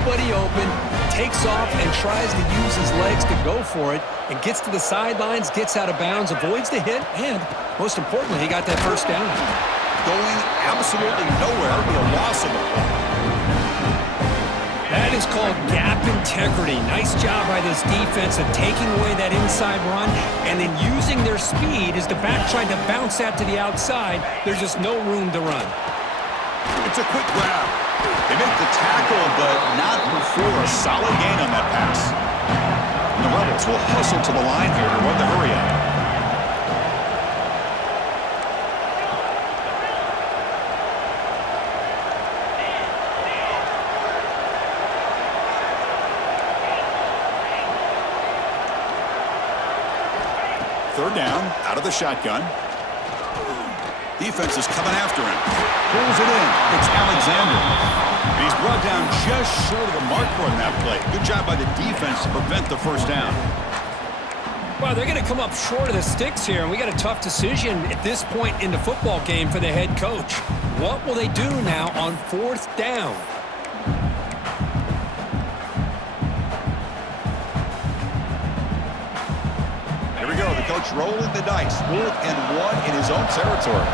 nobody open, takes off and tries to use his legs to go for it, and gets to the sidelines, gets out of bounds, avoids the hit, and most importantly, he got that first down. Going absolutely nowhere, it'll be a loss of the play. That is called gap integrity. Nice job by this defense of taking away that inside run and then using their speed as the back tried to bounce that to the outside. There's just no room to run. It's a quick grab. They make the tackle, but not before a solid gain on that pass. And the Rebels will hustle to the line here to run the hurry up. Third down, out of the shotgun. Defense is coming after him. Pulls it in. It's Alexander. And he's brought down just short of the marker on that play. Good job by the defense to prevent the first down. Well, they're going to come up short of the sticks here, and we got a tough decision at this point in the football game for the head coach. What will they do now on fourth down? Here we go. The coach rolling the dice. 4th and 1 in his own territory.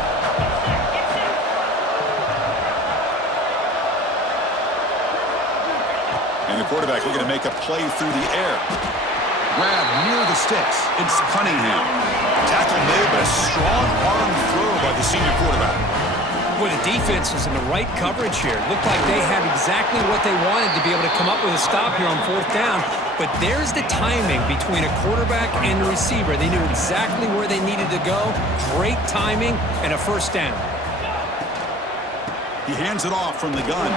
And the quarterback looking to make a play through the air. Grab near the sticks. It's Cunningham. Tackle made, but a strong arm throw by the senior quarterback. Boy, the defense was in the right coverage here. Looked like they had exactly what they wanted to be able to come up with a stop here on fourth down. But there's the timing between a quarterback and the receiver. They knew exactly where they needed to go. Great timing and a first down. He hands it off from the gun.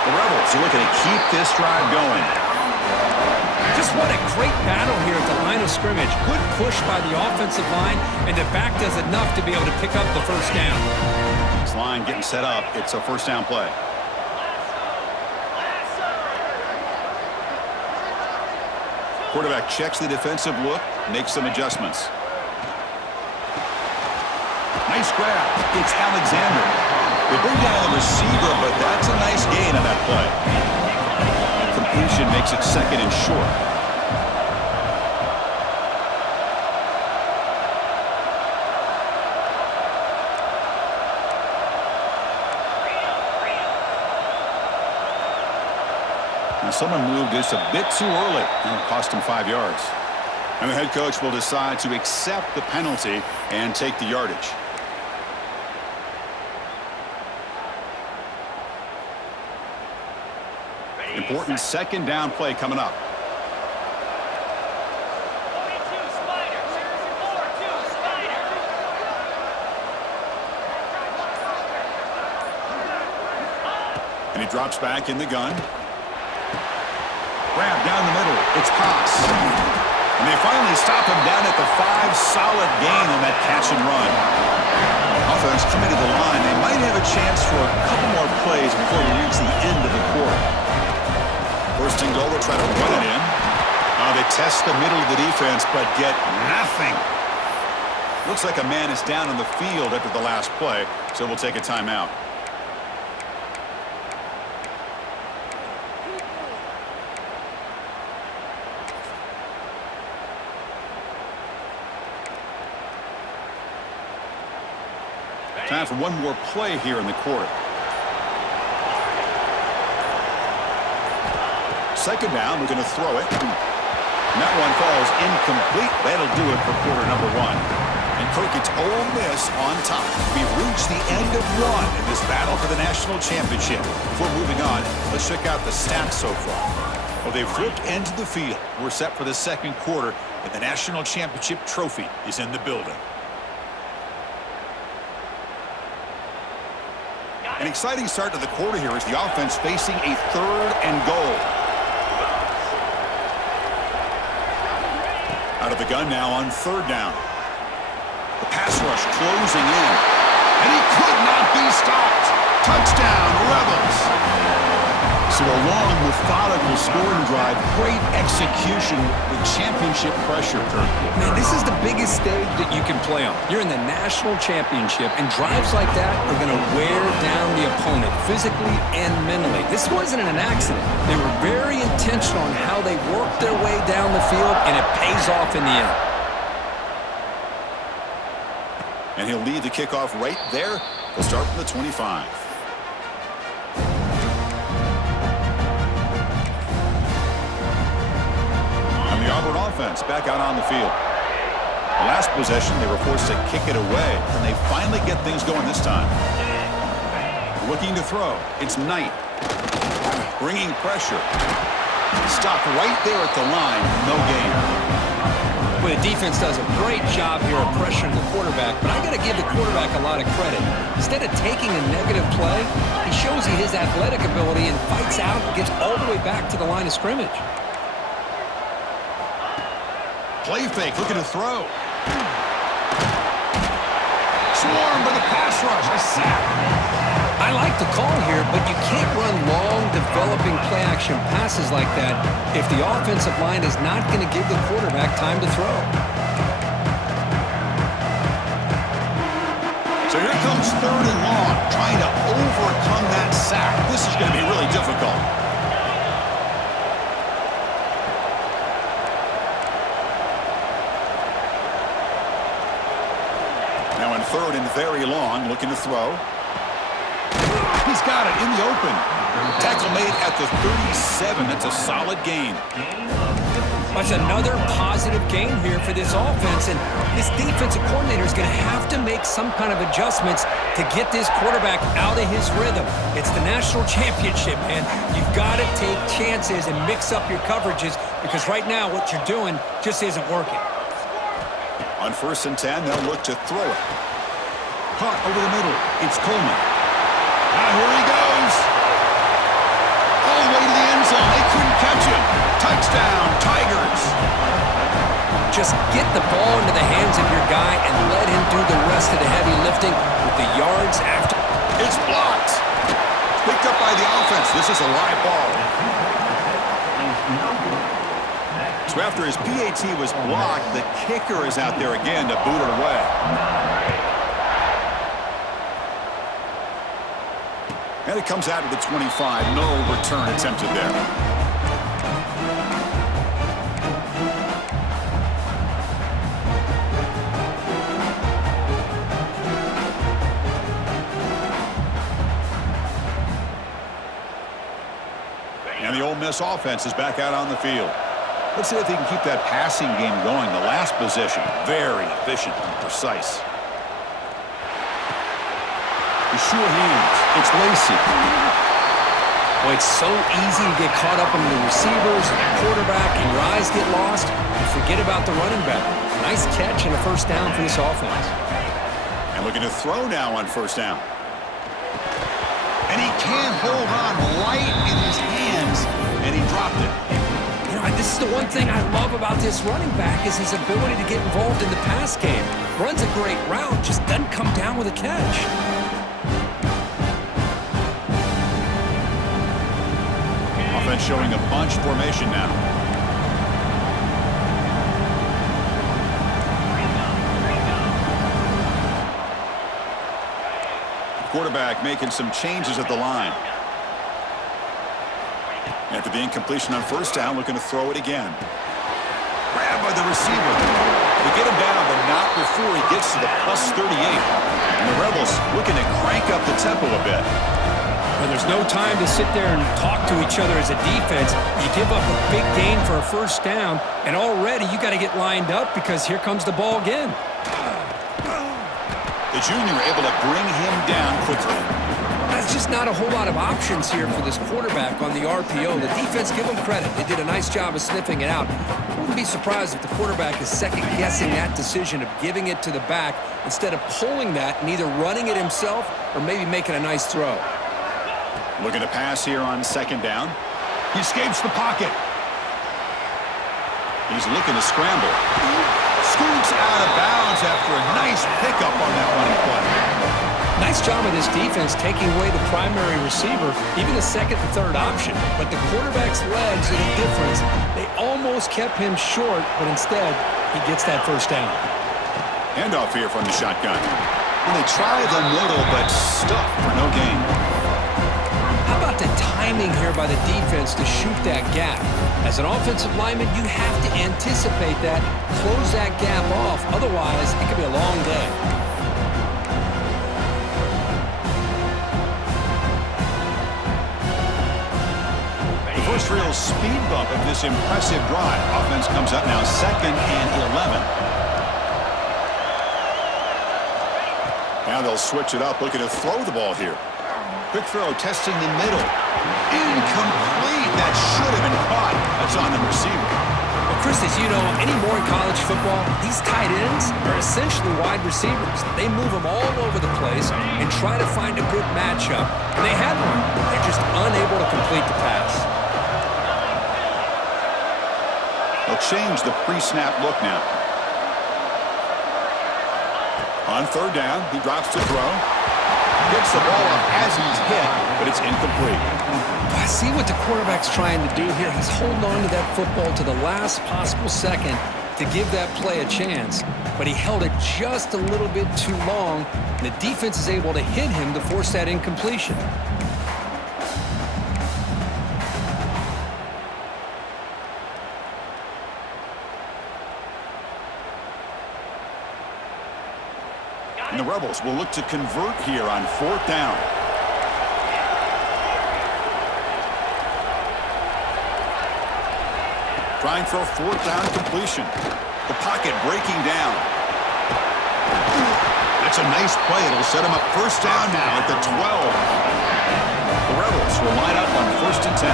The Rebels are looking to keep this drive going. Just what a great battle here at the line of scrimmage. Good push by the offensive line, and the back does enough to be able to pick up the first down. This line getting set up. It's a first down play. Quarterback checks the defensive look, makes some adjustments. Nice grab. It's Alexander. They bring down the receiver, but that's a nice gain on that play. Completion makes it 2nd and short. Now someone moved this a bit too early, and it cost him 5 yards. And the head coach will decide to accept the penalty and take the yardage. Important 2nd down play coming up. And he drops back in the gun. Grab down the middle. It's Pass. And they finally stop him down at the 5. Solid gain on that catch and run. Offense coming to the line. They might have a chance for a couple more plays before we reach the end of the quarter. 1st and goal, they'll try to run it in. They test the middle of the defense, but get nothing. Looks like a man is down on the field after the last play, so we'll take a timeout. Time for one more play here in the quarter. 2nd down, we're going to throw it. And that one falls incomplete. That'll do it for quarter number 1. And Kirk, it's Ole Miss on top. We've reached the end of 1 in this battle for the national championship. Before moving on, let's check out the stats so far. Well, they've flipped into the field. We're set for the 2nd quarter, and the national championship trophy is in the building. An exciting start to the quarter here as the offense facing a 3rd and goal. Out of the gun now on 3rd down. The pass rush closing in. And he could not be stopped. Touchdown, Rebels. So a long, methodical scoring drive, great execution with championship pressure, Kirk. Man, this is the biggest stage that you can play on. You're in the national championship, and drives like that are going to wear down the opponent physically and mentally. This wasn't an accident. They were very intentional on how they worked their way down the field, and it pays off in the end. And he'll lead the kickoff right there. They'll start from the 25. And the Auburn offense back out on the field. The last possession, they were forced to kick it away, and they finally get things going this time. Looking to throw. It's Knight. Bringing pressure. Stopped right there at the line. No gain. Well, the defense does a great job here of pressuring the quarterback, but I got to give the quarterback a lot of credit. Instead of taking a negative play, he shows he his athletic ability and fights out and gets all the way back to the line of scrimmage. Play fake, looking to throw. Swarmed by the pass rush. A sack. I like the call here, but you can't run long, developing play-action passes like that if the offensive line is not going to give the quarterback time to throw. So here comes 3rd and long, trying to overcome that sack. This is going to be really difficult. Now in 3rd and very long, looking to throw. He's got it in the open. Tackle made at the 37. That's a solid gain. That's another positive gain here for this offense, and this defensive coordinator is going to have to make some kind of adjustments to get this quarterback out of his rhythm. It's the national championship, man. You've got to take chances and mix up your coverages because right now what you're doing just isn't working. On 1st and 10, they'll look to throw it. Caught over the middle. It's Coleman. Now here he goes. All the way to the end zone. They couldn't catch him. Touchdown, Tigers. Just get the ball into the hands of your guy and let him do the rest of the heavy lifting with the yards after. It's blocked. Picked up by the offense. This is a live ball. So after his PAT was blocked, the kicker is out there again to boot it away. And it comes out of the 25. No return attempted there. And the Ole Miss offense is back out on the field. Let's see if they can keep that passing game going. The last possession, very efficient and precise. The sure hands. It's Lacey. Well, it's so easy to get caught up in the receivers and the quarterback, and your eyes get lost. You forget about the running back. Nice catch and a 1st down for this offense. And looking to throw now on 1st down. And he can't hold on right in his hands, and he dropped it. You know, this is the one thing I love about this running back is his ability to get involved in the pass game. Runs a great route, just doesn't come down with a catch. Offense showing a bunch formation now. Quarterback making some changes at the line. After the incompletion on 1st down, looking to throw it again. Grabbed by the receiver. They get him down, but not before he gets to the +38. And the Rebels looking to crank up the tempo a bit. Well, there's no time to sit there and talk to each other as a defense. You give up a big gain for a 1st down, and already you got to get lined up because here comes the ball again. The junior able to bring him down quickly. That's just not a whole lot of options here for this quarterback on the RPO. The defense, give them credit. They did a nice job of sniffing it out. I wouldn't be surprised if the quarterback is second-guessing that decision of giving it to the back instead of pulling that and either running it himself or maybe making a nice throw. Looking to pass here on 2nd down. He escapes the pocket. He's looking to scramble. Scoots out of bounds after a nice pickup on that running play. Nice job of this defense taking away the primary receiver, even the second and third option. But the quarterback's legs are the difference. They almost kept him short, but instead, he gets that first down. Handoff here from the shotgun. And they try the middle, but stuck for no gain. How about the timing here by the defense to shoot that gap? As an offensive lineman, you have to anticipate that, close that gap off. Otherwise, it could be a long day. The first real speed bump of this impressive drive. Offense comes up now 2nd and 11. Now they'll switch it up, looking to throw the ball here. Quick throw, testing the middle. Incomplete. That should have been caught. That's on the receiver. Well, Chris, as you know, anymore in college football, these tight ends are essentially wide receivers. They move them all over the place and try to find a good matchup. And they had one. They're just unable to complete the pass. They'll change the pre-snap look now. On 3rd down, he drops to throw. Gets the ball up as he's hit, but it's incomplete. I see what the quarterback's trying to do here. He's holding on to that football to the last possible second to give that play a chance, but he held it just a little bit too long, and the defense is able to hit him to force that incompletion. And the Rebels will look to convert here on 4th down. Trying for a 4th down completion. The pocket breaking down. That's a nice play. It'll set him up 1st down now at the 12. The Rebels will line up on 1st and 10.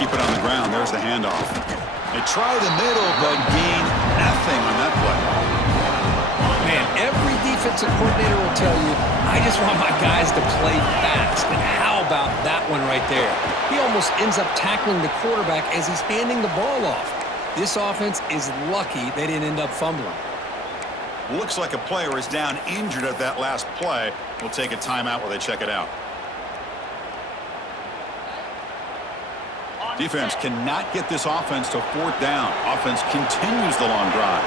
Keep it on the ground. There's the handoff. They try the middle, but gain nothing on that play. Man, every defensive coordinator will tell you, I just want my guys to play fast. And how about that one right there? He almost ends up tackling the quarterback as he's handing the ball off. This offense is lucky they didn't end up fumbling. Looks like a player is down injured at that last play. We'll take a timeout while they check it out. Defense cannot get this offense to 4th down. Offense continues the long drive.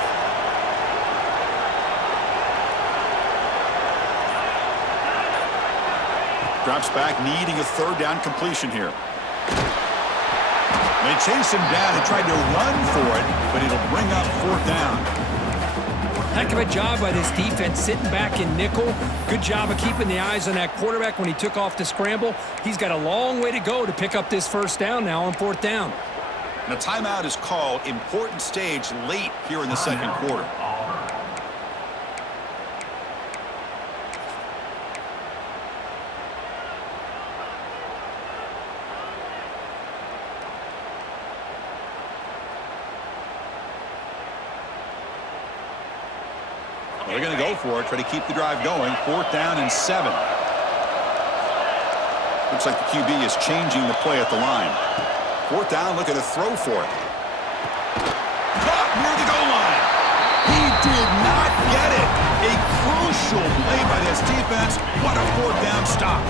Drops back, needing a 3rd down completion here. They chased him down and tried to run for it, but it'll bring up 4th down. Heck of a job by this defense sitting back in nickel. Good job of keeping the eyes on that quarterback when he took off the scramble. He's got a long way to go to pick up this 1st down now on 4th down. And a timeout is called. Important stage late here in the 2nd quarter. They're going to go for it, try to keep the drive going. 4th down and 7. Looks like the QB is changing the play at the line. 4th down, looking to throw for it. Caught near the goal line. He did not get it. A crucial play by this defense. What a 4th down stop.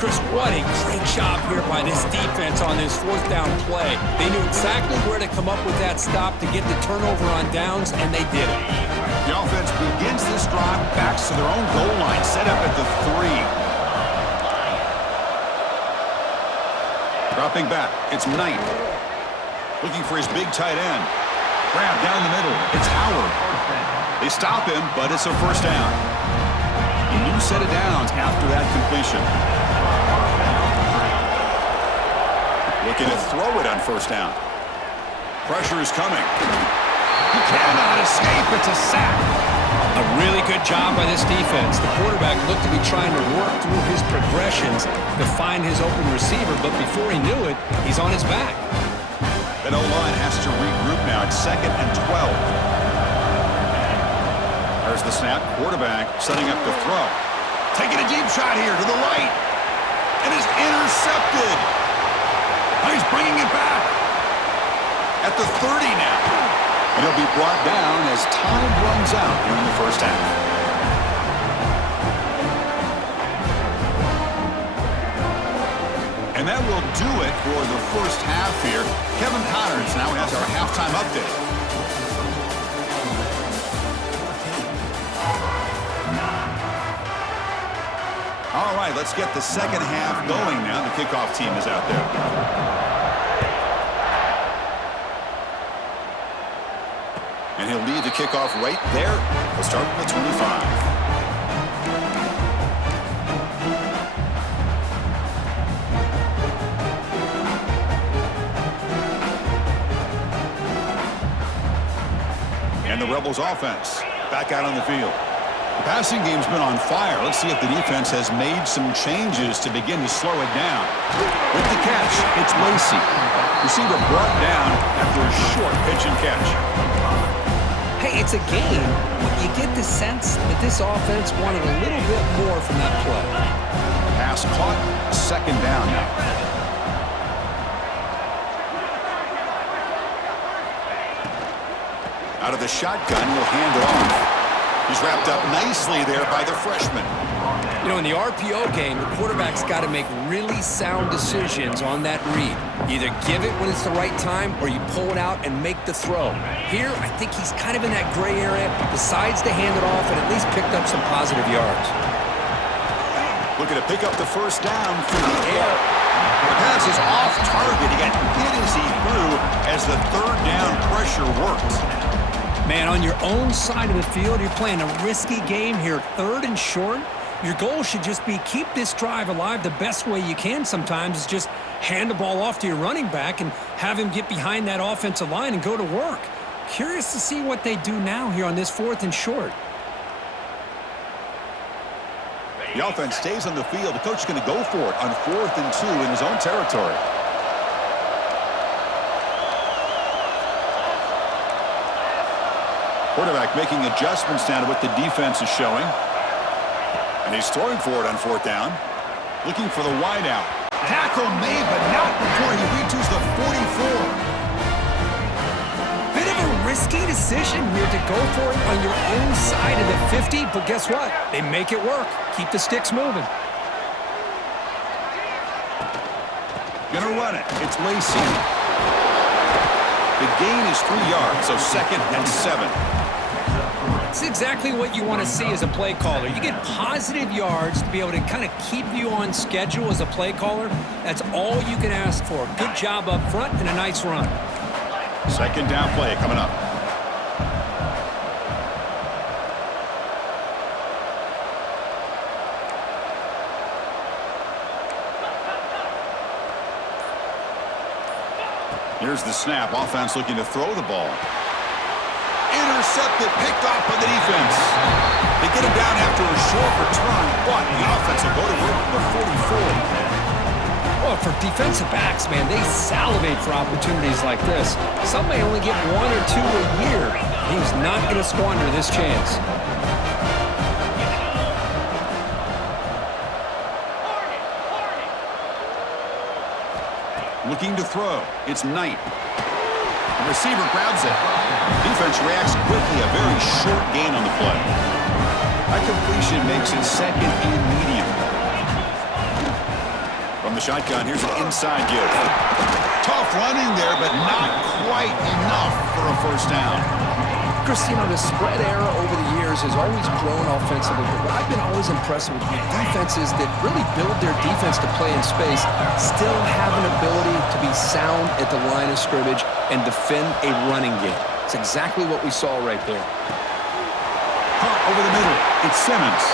Chris, what a great job here by this defense on this 4th down play. They knew exactly where to come up with that stop to get the turnover on downs, and they did it. The offense begins this drive, backs to their own goal line, set up at the 3. Dropping back, it's Knight. Looking for his big tight end. Grab down the middle, it's Howard. They stop him, but it's a 1st down. A new set of downs after that completion. Looking to throw it on 1st down. Pressure is coming. He cannot escape. It's a sack. A really good job by this defense. The quarterback looked to be trying to work through his progressions to find his open receiver, but before he knew it, he's on his back. That O-line has to regroup now. It's 2nd and 12. There's the snap. Quarterback setting up the throw. Taking a deep shot here to the right. And is intercepted. Now he's bringing it back. At the 30 now. And he'll be brought down as time runs out during the first half. And that will do it for the first half here. Kevin Connors now has our halftime update. All right, let's get the second half going now. The kickoff team is out there. And he'll lead the kickoff right there. We'll start from the 25. And the Rebels offense back out on the field. The passing game's been on fire. Let's see if the defense has made some changes to begin to slow it down. With the catch, it's Lacey. Receiver brought down after a short pitch and catch. Hey, it's a game, but you get the sense that this offense wanted a little bit more from that play. Pass caught, second down now. Out of the shotgun, will hand it off. He's wrapped up nicely there by the freshman. You know, in the RPO game, the quarterback's got to make really sound decisions on that read. Either give it when it's the right time or you pull it out and make the throw. Here, I think he's kind of in that gray area, decides to hand it off and at least picked up some positive yards. Looking to pick up the first down through the air. The pass is off target. He got hit as he threw as the third down pressure worked. Man, on your own side of the field, you're playing a risky game here, third and short. Your goal should just be keep this drive alive the best way you can sometimes is just hand the ball off to your running back and have him get behind that offensive line and go to work. Curious to see what they do now here on this fourth and short. The offense stays on the field. The coach is going to go for it on 4th and 2 in his own territory. Quarterback making adjustments now to what the defense is showing. And he's throwing for it on 4th down. Looking for the wideout. Tackle made, but not before he reaches the 44. Bit of a risky decision here to go for it on your own side of the 50, but guess what? They make it work. Keep the sticks moving. Gonna run it. It's Lacey. The gain is 3 yards, so 2nd and 7. It's exactly what you want to see as a play caller. You get positive yards to be able to kind of keep you on schedule as a play caller. That's all you can ask for. Good job up front and a nice run. 2nd down play coming up. Here's the snap. Offense looking to throw the ball. Intercepted, picked off by the defense. They get him down after a short return, but the offense will go to work from the 44. Well, for defensive backs, man, they salivate for opportunities like this. Some may only get 1 or 2 a year. He's not going to squander this chance. Looking to throw. It's Knight. The receiver grabs it. Defense reacts quickly. A very short gain on the play. That completion makes it 2nd and medium. From the shotgun, here's an inside give. Tough running there, but not quite enough for a first down. Chris, you know, the spread era over the years has always grown offensively, but what I've been always impressed with defenses that really build their defense to play in space still have an ability to be sound at the line of scrimmage and defend a running game. It's exactly what we saw right there. Hunt over the middle. It's Simmons.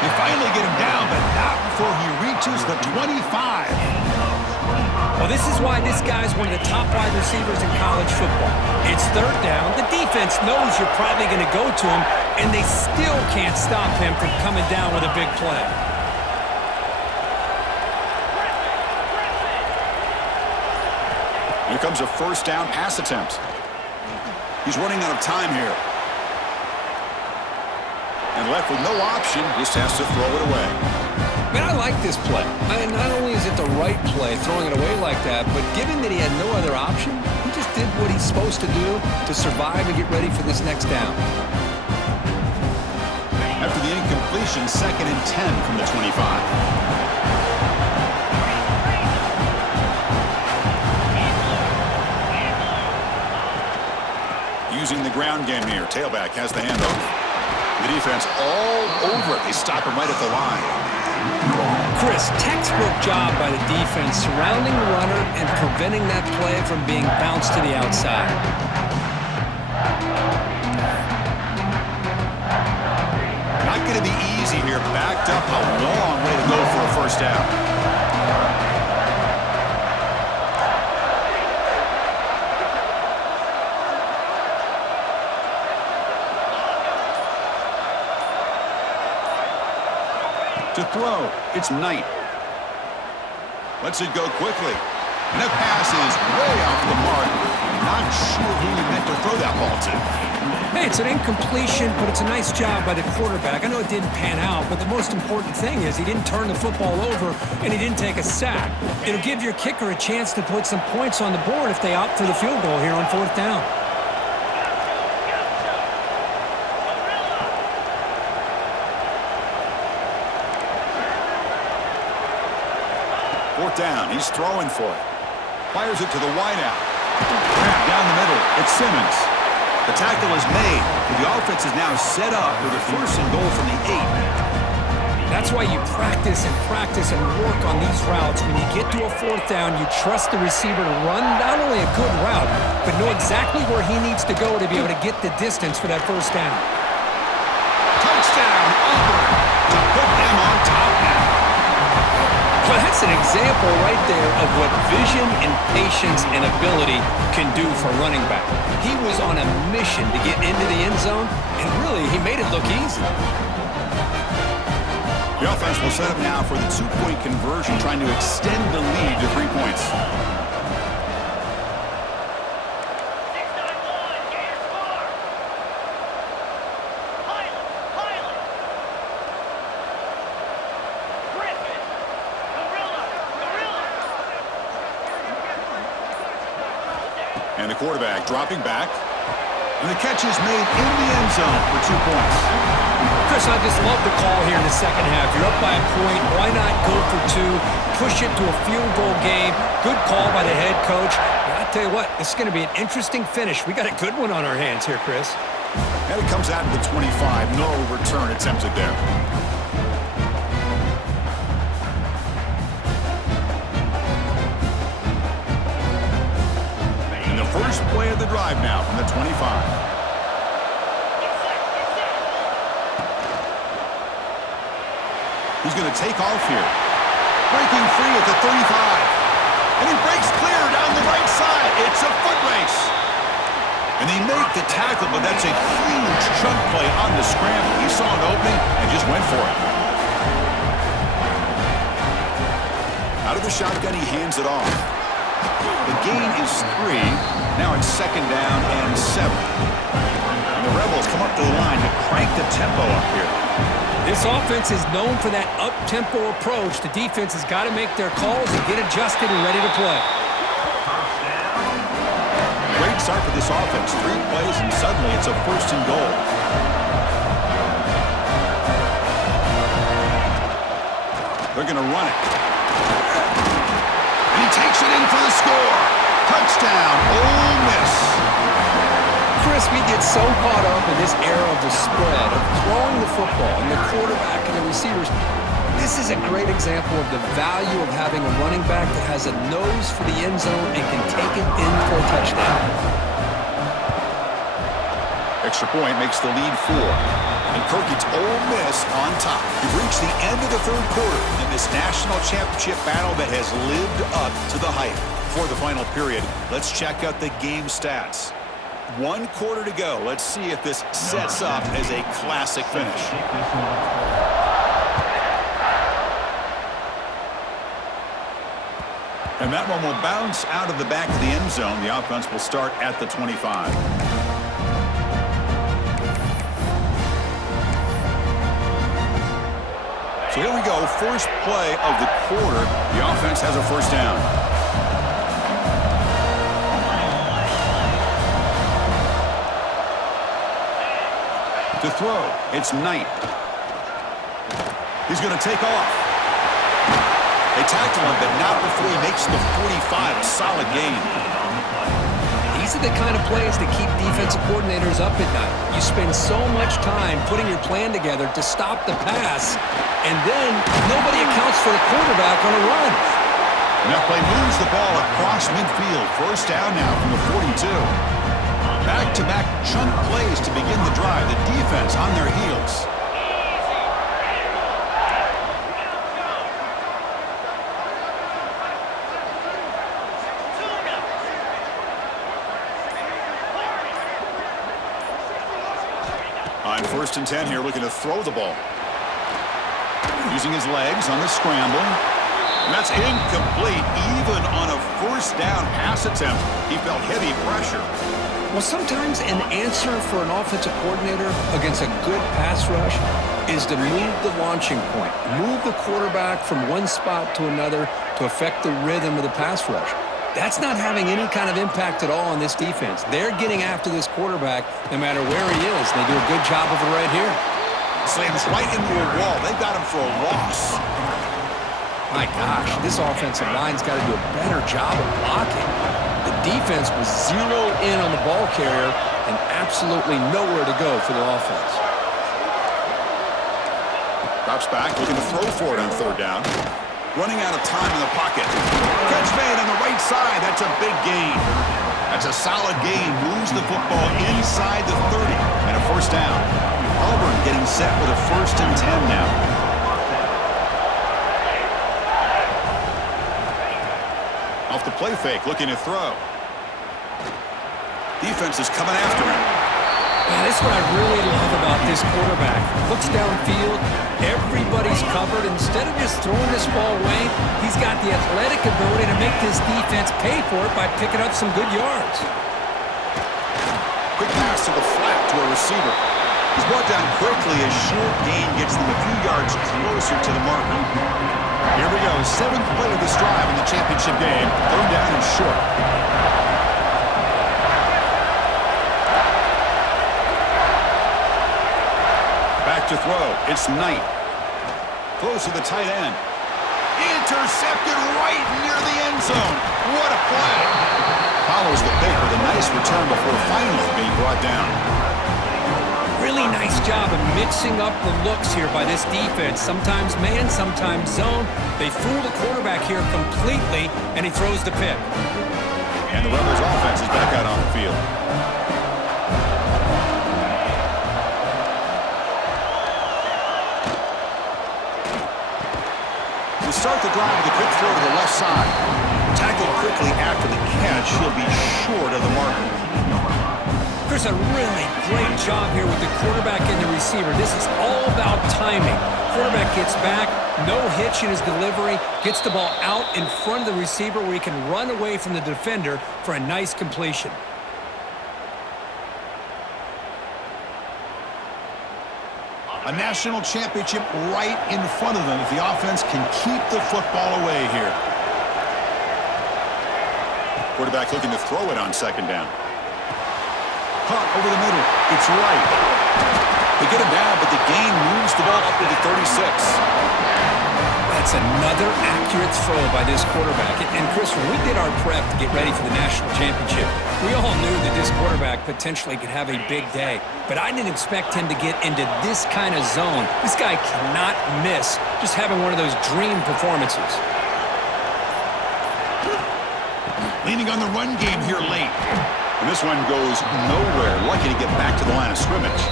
They finally get him down, but not before he reaches the 25. Well, this is why this guy's one of the top wide receivers in college football. It's 3rd down. The defense knows you're probably going to go to him, and they still can't stop him from coming down with a big play. Here comes a first down pass attempt. He's running out of time here. And left with no option, just has to throw it away. Man, I like this play. Not only is it the right play, throwing it away like that, but given that he had no other option, he just did what he's supposed to do to survive and get ready for this next down. After the incompletion, 2nd and 10 from the 25. Using the ground game here. Tailback has the handoff. The defense all over it. They stop him right at the line. Chris, textbook job by the defense surrounding the runner and preventing that play from being bounced to the outside. Not going to be easy here. Backed up a long way to go for a first down. To throw, it's Knight. Lets it go quickly. And that pass is way off the mark. Not sure who he meant to throw that ball to. Hey, it's an incompletion, but it's a nice job by the quarterback. I know it didn't pan out, but the most important thing is he didn't turn the football over and he didn't take a sack. It'll give your kicker a chance to put some points on the board if they opt for the field goal here on 4th down. Down. He's throwing for it. Fires it to the wideout. Wrapped down the middle. It's Simmons. The tackle is made. The offense is now set up with a 1st and goal from the 8. That's why you practice and work on these routes. When you get to a 4th down, you trust the receiver to run not only a good route, but know exactly where he needs to go to be able to get the distance for that 1st down. Touchdown, Auburn, to put them on top now. Well, that's an example right there of what vision and patience and ability can do for running back. He was on a mission to get into the end zone, and really, he made it look easy. The offense will set up now for the 2-point conversion, trying to extend the lead to 3 points. And the quarterback dropping back. And the catch is made in the end zone for 2 points. Chris, I just love the call here in the second half. You're up by a point. Why not go for 2? Push it to a field goal game. Good call by the head coach. And I tell you what, this is going to be an interesting finish. We got a good one on our hands here, Chris. And it comes out of the 25. No return attempted there. First play of the drive now from the 25. He's going to take off here. Breaking free at the 35. And he breaks clear down the right side. It's a foot race. And they make the tackle, but that's a huge chunk play on the scramble. He saw an opening and just went for it. Out of the shotgun, he hands it off. The gain is 3. Now it's 2nd down and 7. And the Rebels come up to the line to crank the tempo up here. This offense is known for that up-tempo approach. The defense has got to make their calls and get adjusted and ready to play. Great start for this offense. 3 plays and suddenly it's a 1st and goal. They're going to run it. And he takes it in for the score. Touchdown, Ole Miss. Chris, we get so caught up in this era of the spread, of throwing the football, and the quarterback and the receivers. This is a great example of the value of having a running back that has a nose for the end zone and can take it in for a touchdown. Extra point makes the lead 4. And Kirk gets Ole Miss on top. We've reached the end of the 3rd quarter in this national championship battle that has lived up to the hype. For the final period, let's check out the game stats. 1 quarter to go. Let's see if this sets up as a classic finish. And that one will bounce out of the back of the end zone. The offense will start at the 25. So here we go, first play of the quarter. The offense has a 1st down. To throw, it's Knight. He's going to take off. They tackle him, but not before he makes the 45. A solid gain. These are the kind of plays that keep defensive coordinators up at night. You spend so much time putting your plan together to stop the pass, and then nobody accounts for the quarterback on a run. And that play moves the ball across midfield. First down now from the 42. Back-to-back chunk plays to begin the drive. The defense on their heels. On 1st and 10 here, looking to throw the ball. Using his legs on the scramble. And that's incomplete. Even on a 1st down pass attempt, he felt heavy pressure. Well, sometimes an answer for an offensive coordinator against a good pass rush is to move the launching point, move the quarterback from one spot to another to affect the rhythm of the pass rush. That's not having any kind of impact at all on this defense. They're getting after this quarterback no matter where he is. They do a good job of it right here. Slams right into a wall. They've got him for a loss. My gosh, this offensive line's got to do a better job of blocking. The defense was zeroed in on the ball carrier and absolutely nowhere to go for the offense. Drops back, looking to throw for it on 3rd down. Running out of time in the pocket. Catch made on the right side. That's a big gain. That's a solid gain. Moves the football inside the 30. And a 1st down. Auburn getting set with a 1st and 10 now. Off the play fake, looking to throw. Defense is coming after him. That's what I really love about this quarterback. Looks downfield, everybody's covered. Instead of just throwing this ball away, he's got the athletic ability to make this defense pay for it by picking up some good yards. Quick pass to the flat to a receiver. He's brought down quickly. A short gain gets them a few yards closer to the marker. Here we go, 7th play of this drive in the championship game. 3rd down and short. To throw, it's Knight. Throws to the tight end. Intercepted right near the end zone. What a play. Follows the pick with a nice return before finally being brought down. Really nice job of mixing up the looks here by this defense. Sometimes man, sometimes zone. They fool the quarterback here completely, and he throws the pick. And the Rebels offense is back out on the field. Start the drive with a quick throw to the left side. Tackled quickly after the catch. He'll be short of the marker. There's a really great job here with the quarterback and the receiver. This is all about timing. Quarterback gets back, no hitch in his delivery, gets the ball out in front of the receiver where he can run away from the defender for a nice completion. A national championship right in front of them if the offense can keep the football away here. Quarterback looking to throw it on 2nd down. Caught over the middle. It's right. They get him down, but the gain moves the ball up to the 36. That's another accurate throw by this quarterback. And Chris, when we did our prep to get ready for the national championship, we all knew that this quarterback potentially could have a big day. But I didn't expect him to get into this kind of zone. This guy cannot miss just having one of those dream performances. Leaning on the run game here late. And this one goes nowhere. Lucky to get back to the line of scrimmage.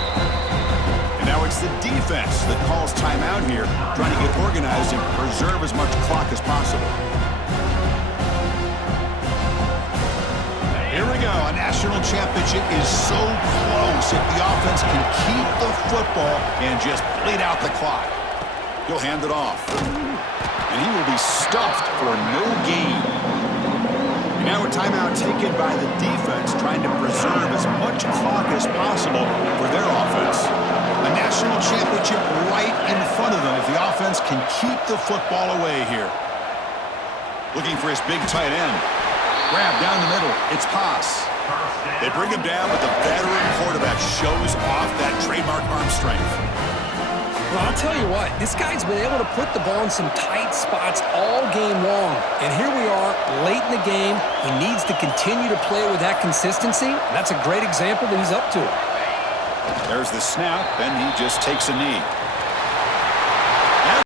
And now it's the defense that calls timeout here, trying to get organized and preserve as much clock as possible. Here we go. A national championship is so close if the offense can keep the football and just bleed out the clock. He'll hand it off. And he will be stuffed for no gain. And now a timeout taken by the defense, trying to preserve as much clock as possible for their offense. A national championship right in front of them if the offense can keep the football away here. Looking for his big tight end. Grab down the middle. It's pass. They bring him down, but the veteran quarterback shows off that trademark arm strength. Well, I'll tell you what, this guy's been able to put the ball in some tight spots all game long. And here we are, late in the game. He needs to continue to play with that consistency. That's a great example that he's up to it. There's the snap, and he just takes a knee.